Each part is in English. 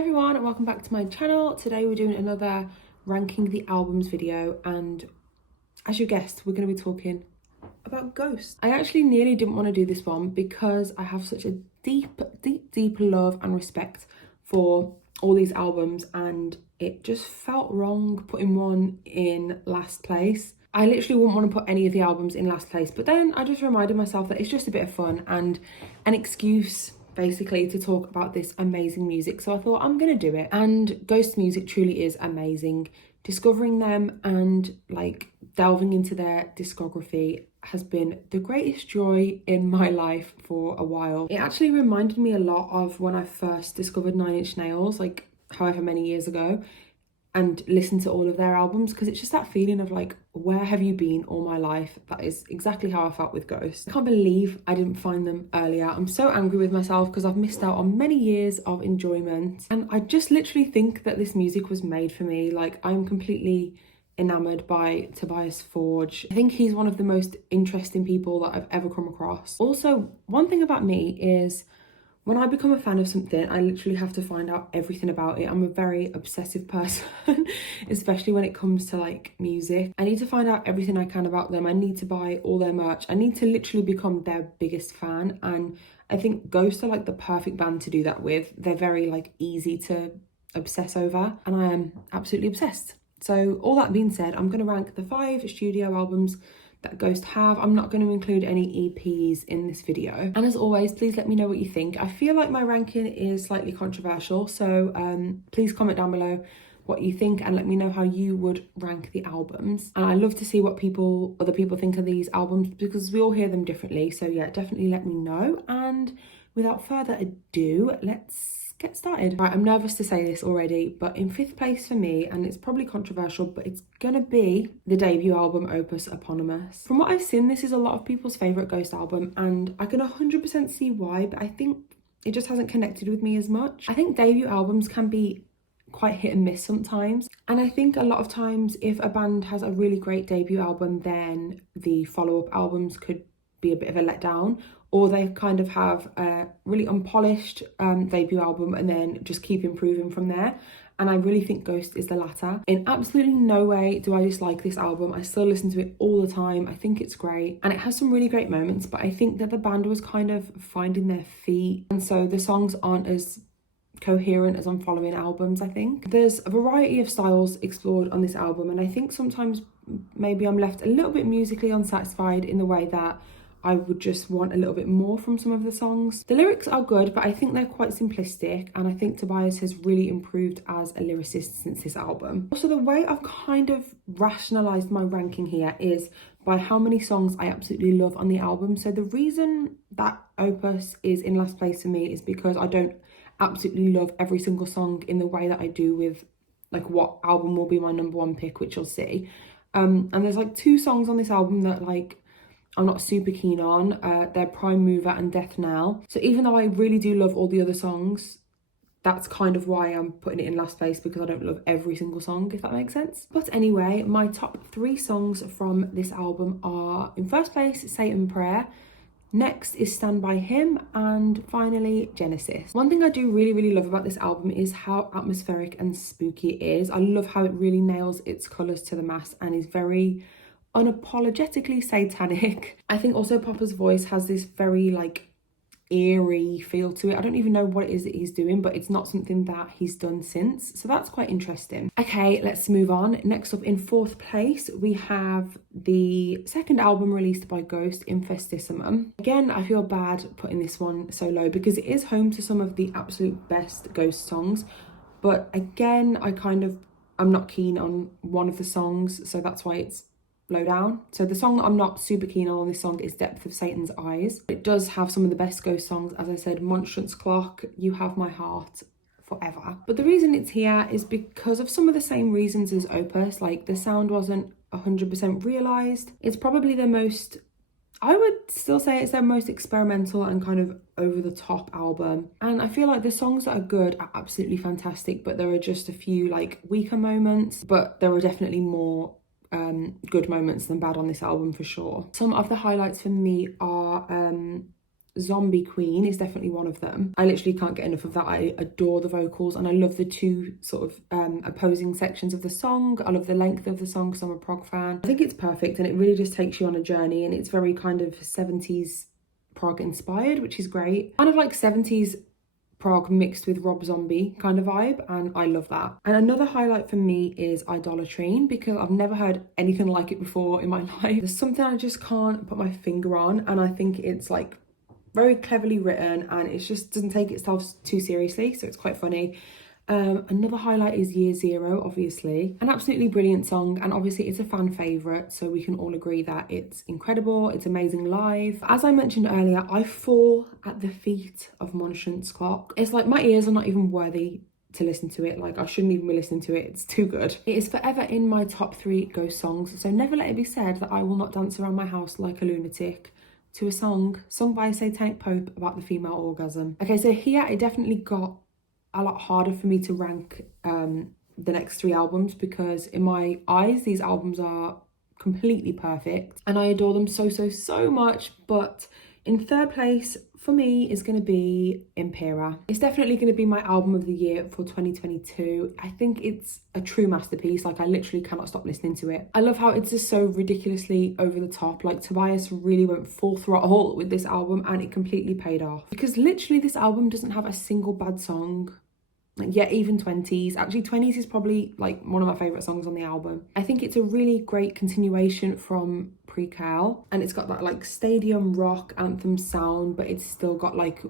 everyone and welcome back to my channel. Today we're doing another ranking the albums video, and as you guessed, we're going to be talking about Ghost. I actually nearly didn't want to do this one because I have such a deep love and respect for all these albums, and it just felt wrong putting one in last place. I literally wouldn't want to put any of the albums in last place, but then I just reminded myself that it's just a bit of fun and an excuse basically to talk about this amazing music. So I thought I'm gonna do it. And Ghost music truly is amazing. Discovering them and like delving into their discography has been the greatest joy in my life for a while. It actually reminded me a lot of when I first discovered 9 Inch Nails, like however many years ago, and listened to all of their albums, because it's just that feeling of like, where have you been all my life? That is exactly how I felt with Ghost. I can't believe I didn't find them earlier. I'm so angry with myself because I've missed out on many years of enjoyment, and I just literally think that this music was made for me. Like, I'm completely enamored by Tobias Forge. I think he's one of the most interesting people that I've ever come across. Also, one thing about me is when I become a fan of something, I literally have to find out everything about it. I'm a very obsessive person, especially when it comes to like music. I need to find out everything I can about them. I need to buy all their merch. I need to literally become their biggest fan. And I think Ghost are like the perfect band to do that with. They're very like easy to obsess over, and I am absolutely obsessed. So all that being said, I'm going to rank the 5 studio albums that Ghost have. I'm not going to include any EPs in this video. And as always, please let me know what you think. I feel like my ranking is slightly controversial, so please comment down below what you think and let me know how you would rank the albums. And I love to see what other people think of these albums, because we all hear them differently. So yeah, definitely let me know. And without further ado, let's get started. Right, I'm nervous to say this already, but in 5th place for me, and it's probably controversial, but it's gonna be the debut album Opus Eponymous. From what I've seen, this is a lot of people's favourite Ghost album, and I can 100% see why, but I think it just hasn't connected with me as much. I think debut albums can be quite hit and miss sometimes, and I think a lot of times if a band has a really great debut album, then the follow-up albums could be a bit of a letdown, or they kind of have a really unpolished debut album and then just keep improving from there. And I really think Ghost is the latter. In absolutely no way do I dislike this album. I still listen to it all the time. I think it's great and it has some really great moments, but I think that the band was kind of finding their feet, and so the songs aren't as coherent as on following albums. I think there's a variety of styles explored on this album, and I think sometimes maybe I'm left a little bit musically unsatisfied in the way that I would just want a little bit more from some of the songs. The lyrics are good, but I think they're quite simplistic, and I think Tobias has really improved as a lyricist since this album. Also, the way I've kind of rationalised my ranking here is by how many songs I absolutely love on the album. So the reason that Opus is in last place for me is because I don't absolutely love every single song in the way that I do with like what album will be my #1 pick, which you'll see. And there's like 2 songs on this album that like I'm not super keen on. They're Prime Mover and Death Knell. So even though I really do love all the other songs, that's kind of why I'm putting it in last place, because I don't love every single song, if that makes sense. But anyway, my top 3 songs from this album are, in first place, Satan Prayer. Next is Stand By Him, and finally Genesis. One thing I do really love about this album is how atmospheric and spooky it is. I love how it really nails its colours to the mass and is very unapologetically satanic. I think also Papa's voice has this very like eerie feel to it. I don't even know what it is that he's doing, but it's not something that he's done since, so that's quite interesting. Okay, let's move on. Next up, in 4th place, we have the second album released by Ghost, Infestissimum. Again, I feel bad putting this one so low because it is home to some of the absolute best Ghost songs, but again, I'm not keen on one of the songs, so that's why it's low down. So the song that I'm not super keen on this song is Depth of Satan's Eyes. It does have some of the best Ghost songs, as I said, Monstrance Clock, You Have My Heart, Forever. But the reason it's here is because of some of the same reasons as Opus. Like, the sound wasn't 100% realised. It's probably the most, I would still say it's their most experimental and kind of over the top album. And I feel like the songs that are good are absolutely fantastic, but there are just a few like weaker moments, but there are definitely more good moments than bad on this album for sure. Some of the highlights for me are Zombie Queen is definitely one of them. I literally can't get enough of that. I adore the vocals, and I love the two sort of opposing sections of the song. I love the length of the song because I'm a prog fan. I think it's perfect, and it really just takes you on a journey, and it's very kind of 70s prog inspired, which is great. Kind of like 70s prog mixed with Rob Zombie kind of vibe, and I love that. And another highlight for me is Idolatrine, because I've never heard anything like it before in my life. There's something I just can't put my finger on, and I think it's like very cleverly written, and it just doesn't take itself too seriously, so it's quite funny. Another highlight is Year Zero, obviously. An absolutely brilliant song, and obviously it's a fan favourite, so we can all agree that it's incredible, it's amazing live. As I mentioned earlier, I fall at the feet of Monstrance Clock. It's like my ears are not even worthy to listen to it. Like, I shouldn't even be listening to it, it's too good. It is forever in my top 3 ghost songs, so never let it be said that I will not dance around my house like a lunatic to a song sung by a satanic pope about the female orgasm. Okay, so here it definitely got a lot harder for me to rank the next 3 albums, because in my eyes these albums are completely perfect and I adore them so much. But in third place for me is going to be Impera. It's definitely going to be my album of the year for 2022. I think it's a true masterpiece. Like, I literally cannot stop listening to it. I love how it's just so ridiculously over the top. Like, Tobias really went full throttle with this album, and it completely paid off, because literally this album doesn't have a single bad song. Yeah, even 20s. Actually, 20s is probably like one of my favourite songs on the album. I think it's a really great continuation from Prequel, and it's got that like stadium rock anthem sound, but it's still got like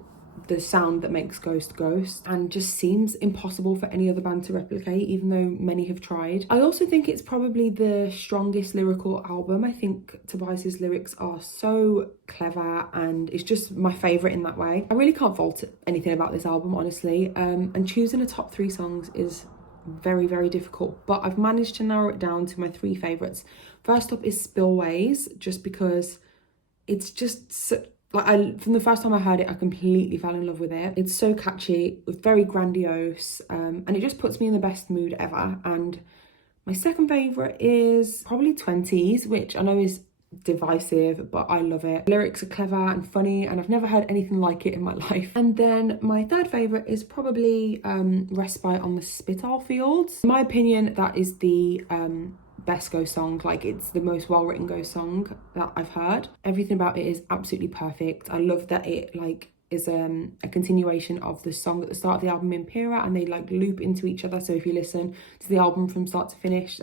the sound that makes Ghost Ghost, and just seems impossible for any other band to replicate, even though many have tried. I also think it's probably the strongest lyrical album. I think Tobias's lyrics are so clever, and it's just my favourite in that way. I really can't fault anything about this album, honestly, and choosing a top 3 songs is very difficult, but I've managed to narrow it down to my 3 favourites. First up is Spillways, just because it's just so, like, from the first time I heard it, I completely fell in love with it. It's so catchy, it's very grandiose, and it just puts me in the best mood ever. And my second favourite is probably 20s, which I know is divisive, but I love it. The lyrics are clever and funny, and I've never heard anything like it in my life. And then my third favourite is probably Respite on the Spittle Fields. In my opinion, that is the best Ghost song. Like, it's the most well-written Ghost song that I've heard. Everything about it is absolutely perfect. I love that it like is a continuation of the song at the start of the album, Impera, and they like loop into each other. So if you listen to the album from start to finish,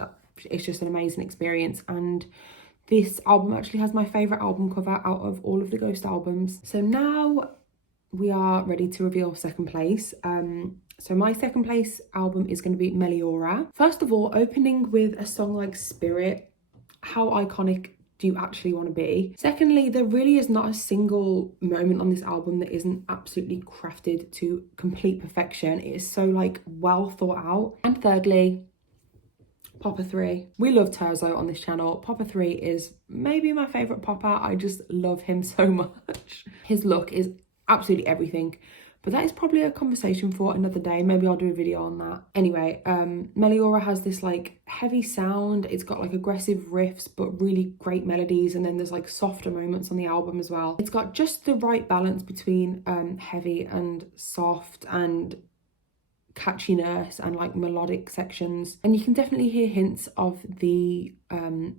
it's just an amazing experience. And this album actually has my favourite album cover out of all of the Ghost albums. So now we are ready to reveal second place. So my second place album is going to be Meliora. First of all, opening with a song like Spirit, how iconic do you actually want to be? Secondly, there really is not a single moment on this album that isn't absolutely crafted to complete perfection. It is so like well thought out. And thirdly, Popper 3. We love Terzo on this channel. Popper 3 is maybe my favourite popper. I just love him so much. His look is absolutely everything. But that is probably a conversation for another day. Maybe I'll do a video on that. Anyway, Meliora has this like heavy sound. It's got like aggressive riffs, but really great melodies. And then there's like softer moments on the album as well. It's got just the right balance between heavy and soft and catchiness and like melodic sections. And you can definitely hear hints of the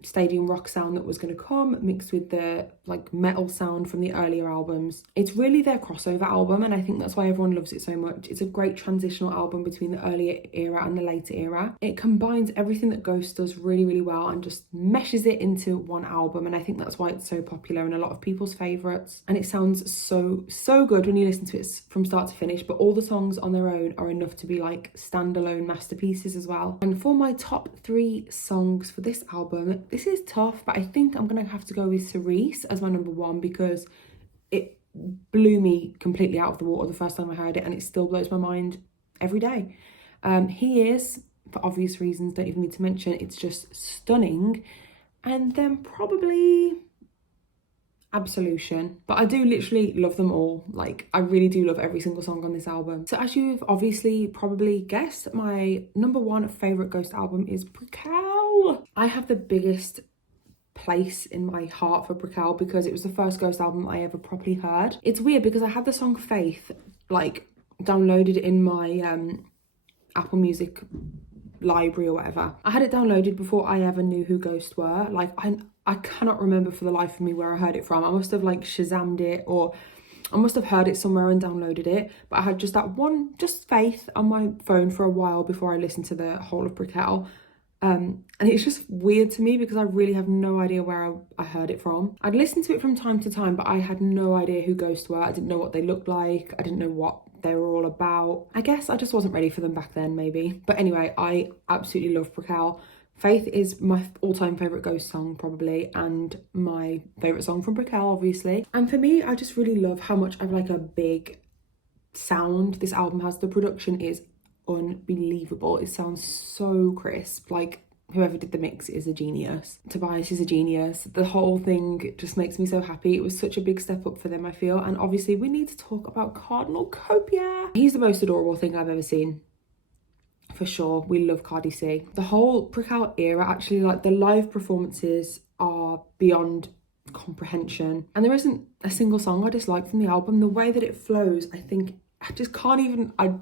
stadium rock sound that was going to come, mixed with the like metal sound from the earlier albums. It's really their crossover album, and I think that's why everyone loves it so much. It's a great transitional album between the earlier era and the later era. It combines everything that Ghost does really well and just meshes it into one album, and I think that's why it's so popular and a lot of people's favourites. And it sounds so good when you listen to it from start to finish, but all the songs on their own are enough to be like standalone masterpieces as well. And for my top 3 songs for this album, this is tough, but I think I'm gonna have to go with Cerise as my number 1, because it blew me completely out of the water the first time I heard it, and it still blows my mind every day. He is, for obvious reasons, don't even need to mention, it's just stunning. And then probably Absolution. But I do literally love them all. Like, I really do love every single song on this album. So as you've obviously probably guessed, my number 1 favourite Ghost album is Prequel. I have the biggest place in my heart for Brickell because it was the first Ghost album I ever properly heard. It's weird because I had the song Faith like downloaded in my Apple Music library or whatever. I had it downloaded before I ever knew who Ghost were. Like I cannot remember for the life of me where I heard it from. I must have like Shazammed it, or I must have heard it somewhere and downloaded it, but I had just that one, just Faith on my phone for a while before I listened to the whole of Brickell. And it's just weird to me because I really have no idea where I heard it from. I'd listened to it from time to time, but I had no idea who Ghost were. I didn't know what they looked like. I didn't know what they were all about. I guess I just wasn't ready for them back then, maybe. But anyway, I absolutely love Brickell. Faith is my all-time favourite Ghost song, probably, and my favourite song from Brickell, obviously. And for me, I just really love how much of like a big sound this album has. The production is unbelievable. It sounds so crisp. Like, whoever did the mix is a genius. Tobias is a genius. The whole thing just makes me so happy. It was such a big step up for them, I feel. And obviously, we need to talk about Cardinal Copia. He's the most adorable thing I've ever seen. For sure, we love Cardi C. The whole Brickell era, actually, like the live performances are beyond comprehension. And there isn't a single song I dislike from the album. The way that it flows, I think, I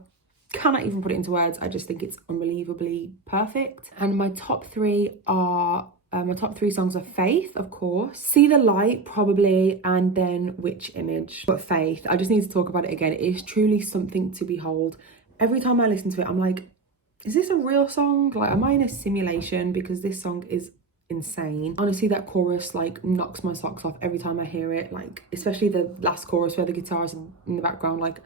cannot even put it into words. I just think it's unbelievably perfect. And my top three songs are Faith, of course, See the Light, probably, and then Witch Image. But Faith, I just need to talk about it again. It is truly something to behold. Every time I listen to it, I'm like, is this a real song? Like, am I in a simulation? Because this song is insane. Honestly, that chorus like knocks my socks off every time I hear it. Like, especially the last chorus where the guitar's in the background, like,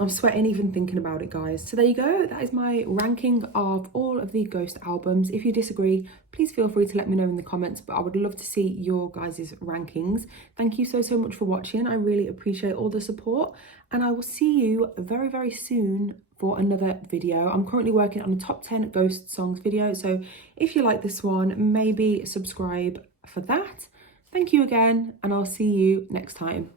I'm sweating even thinking about it, guys. So there you go. That is my ranking of all of the Ghost albums. If you disagree, please feel free to let me know in the comments, but I would love to see your guys' rankings. Thank you so much for watching. I really appreciate all the support, and I will see you very, very soon for another video. I'm currently working on a top 10 Ghost songs video, so if you like this one, maybe subscribe for that. Thank you again, and I'll see you next time.